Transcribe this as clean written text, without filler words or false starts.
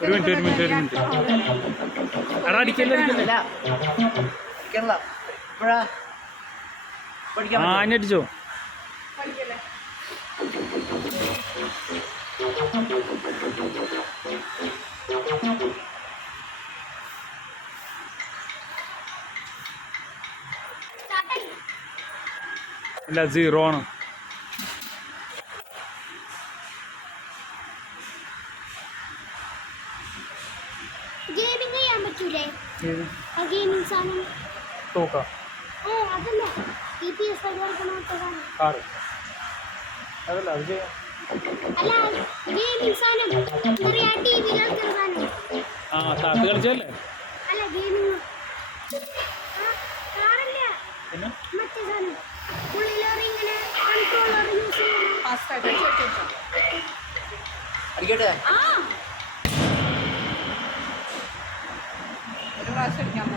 ഒരു മിനിറ്റ് എടാ അടിക്കല്ലേ ആഞ്ഞടിച്ചോ ഇല്ല 0 ആണ്. അതല്ല അത് ആ താത്ത് കളിച്ചല്ലേ പിന്നെ അടിക്കട്ടെ ഒരു പ്രാവശ്യം അടിക്കാൻ